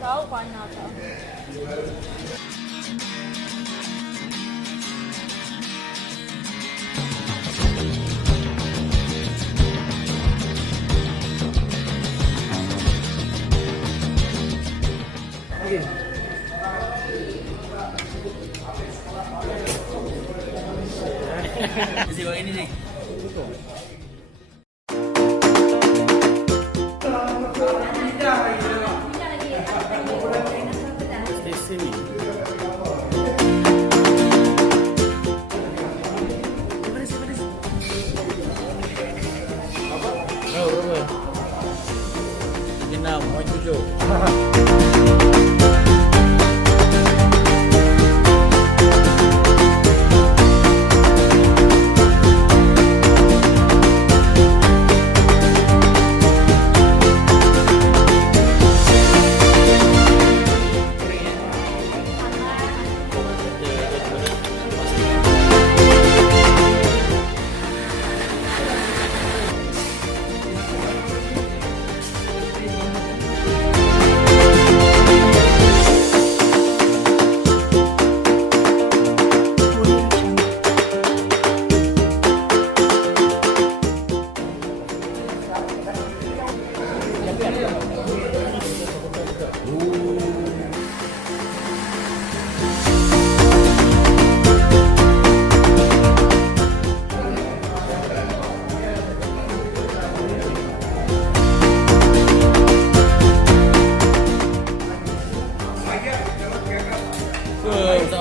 Tahu kerana tak? Okay. Mesti buat ini ni. Stesen ni. Berapa? 36.7.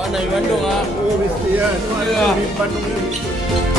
Mana di Bandung ah? Oh, mesti ya. Itu ada di Bandung ni.